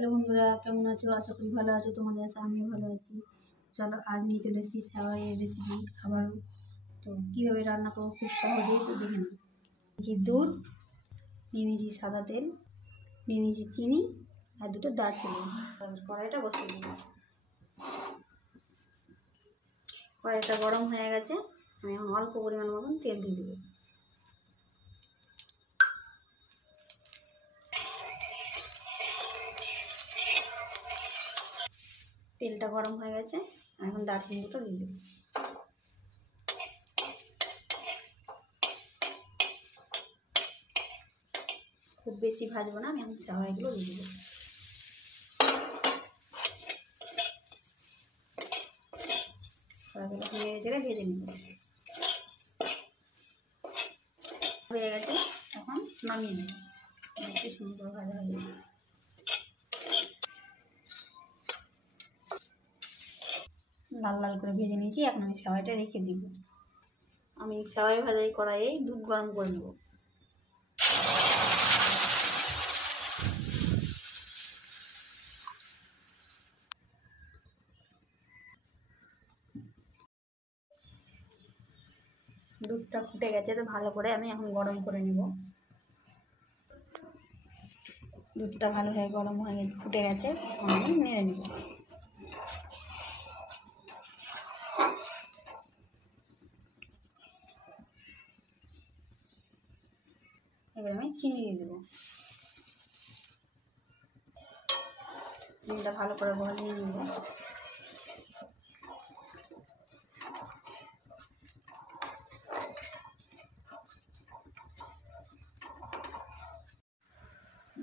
Hello বন্ধুরা, কেমন আছো? আশা করি ভালো আছো। তোমাদের কাছে আমিও ভালো আছি। চলো আজ নিয়ে চলে এসেছি সেমাইয়ের রেসিপি আবার। তো কীভাবে রান্না করবো খুব সহজেই তো দেখে নিই। নিয়েছি দুধ, নিয়ে নিয়েছি সাদা তেল, নিয়ে নিয়েছি চিনি আর দুটো দারচিনি। কড়াইটা বসিয়ে দিই। কড়াইটা গরম হয়ে গেছে, আমি এখন অল্প পরিমাণ মতন তেল দিয়ে দেবো। তেলটা গরম হয়ে গেছে, এখন দারচিনি দুটো দিয়ে দেবো। খুব বেশি ভাজবো না, আমি এখন সেমাইগুলো দিয়ে দেবো। সেমাইগুলো নেড়ে চেড়ে ভেজে নেব। হয়ে গেছে, এখন নামিয়ে নেব। একটু সুন্দর ভাজা হয়ে যাবে। লাল লাল করে ভেজে নিয়েছি, এখন আমি সেমাইটা রেখে দিব। আমি সেমাই ভাজাই কড়াইয়ে দুধ গরম করে নেব। দুধটা ফুটে গেছে, তো ভালো করে আমি এখন গরম করে নেব। দুধটা ভালো হয়ে গরম হয়ে ফুটে গেছে, আমি নেড়ে নেব। এবার আমি চিনি দিয়ে দেবো। চিনিটা ভালো করে গলিয়ে নেব।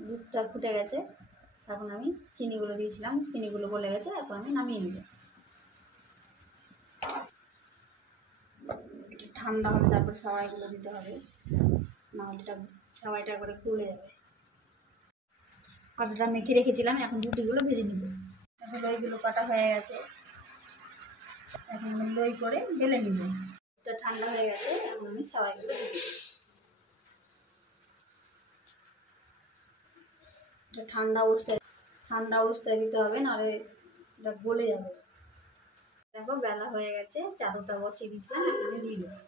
দুধটা ফুটে গেছে, এখন আমি চিনিগুলো দিয়েছিলাম, চিনিগুলো গলে গেছে, এখন আমি নামিয়ে নেব। ঠান্ডা হবে, তারপর সেমাইগুলো দিতে হবে, নাহলে সেমাইটা করে ফুলে যাবে। আটাটা মেখে রেখেছিলাম, এখন রুটিগুলো ভেজে নেব। এখন লইগুলো কাটা হয়ে গেছে, এখন আমি লই করে বেলে নেব। এটা ঠান্ডা হয়ে গেছে, এখন আমি সেমাইগুলো দিয়ে দেব। এটা ঠান্ডা অবস্থায় দিতে হবে, নাহলে এটা গলে যাবে। দেখো বেলা হয়ে গেছে, চাদরটা বসিয়ে দিয়েছিলাম, এখানে দিয়ে দেবো।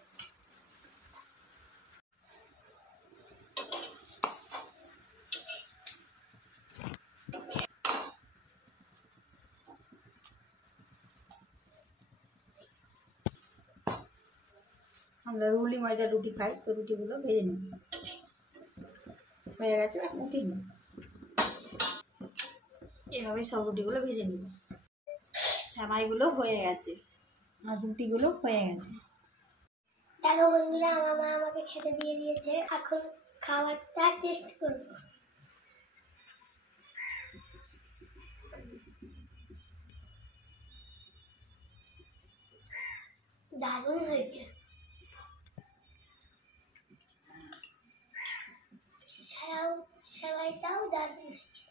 আমরা রুলি ময়দার রুটি খাই, তো রুটিগুলো ভেজে নিই। হয়ে গেছে, উঠিয়ে নিই। এভাবে সব রুটিগুলো ভেজে নিই। সেমাইগুলো হয়ে গেছে আর রুটিগুলো হয়ে গেছে। দেখো বন্ধুরা, আমার মা আমাকে খেতে দিয়ে দিয়েছে, এখন খাবারটা টেস্ট করব। দারুণ হয়েছে। সেমাইটাও দারুণ হয়েছে।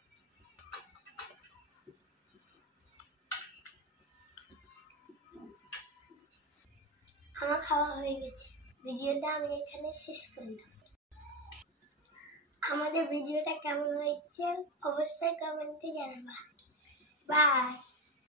আমার খাওয়া হয়ে গেছে। ভিডিওটা আমি এখানে শেষ করলাম। আমাদের ভিডিওটা কেমন হয়েছে অবশ্যই কমেন্টে জানাবা। বাই।